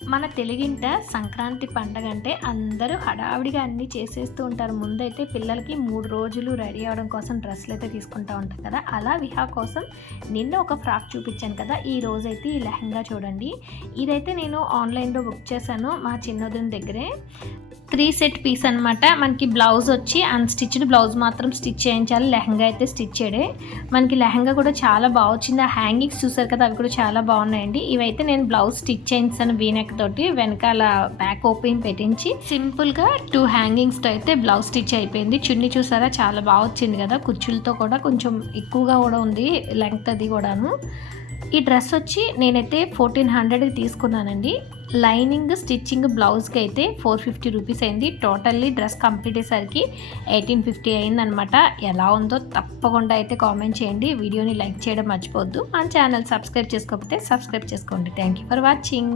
మన తెలుగింట సంక్రాంతి పండగ అంటే అందరూ హడావిడిగా అన్నీ చేసేస్తూ ఉంటారు. ముందైతే పిల్లలకి 3 రోజులు రెడీ అవ్వడం కోసం డ్రెస్సులైతే తీసుకుంటా ఉంటారు కదా! అలా విహా కోసం నిన్న ఒక ఫ్రాక్ చూపించాను కదా! ఈ రోజైతే ఈ లెహెంగా చూడండి. ఇదైతే నేను ఆన్‌లైన్‌లో బుక్ చేశాను మా చిన్నొదిన దగ్గరే. 3 సెట్ పీస్ అనమాట. మనకి బ్లౌజ్ వచ్చి అన్‌స్టిచ్డ్ బ్లౌజ్ మాత్రం స్టిచ్ చేయించాలి. లెహెంగా అయితే స్టిచ్చెడే. మనకి లెహెంగా కూడా చాలా బా వచ్చింది. ఆ హ్యాంగింగ్స్ చూసారు కదా! అవి కూడా చాలా బాగున్నాయండి. ఇవైతే నేను బ్లౌజ్ స్టిచ్ చేయించాను వీ నెక్ తోటి. వెనకాల బ్యాక్ ఓపెన్ పెట్టించి సింపుల్‌గా 2 హ్యాంగింగ్స్‌తో అయితే బ్లౌజ్ స్టిచ్ అయిపోయింది. చున్నీ చూసారా చాలా బా వచ్చింది కదా! కుచ్చులతో కూడా కొంచెం ఎక్కువగా కూడా ఉంది లెంగ్త్ అది కూడాను. ఈ డ్రెస్ వచ్చి నేనైతే 1400కి తీసుకున్నానండి. లైనింగ్ స్టిచ్చింగ్ బ్లౌజ్కి అయితే 450 రూపీస్ అయింది. టోటల్లీ డ్రెస్ కంప్లీట్ అయ్యేసరికి 1850 అయిందనమాట. ఎలా ఉందో తప్పకుండా అయితే కామెంట్ చేయండి. వీడియోని లైక్ చేయడం మర్చిపోవద్దు. మన ఛానల్ సబ్స్క్రైబ్ చేసుకోకపోతే సబ్స్క్రైబ్ చేసుకోండి. Thank you for watching.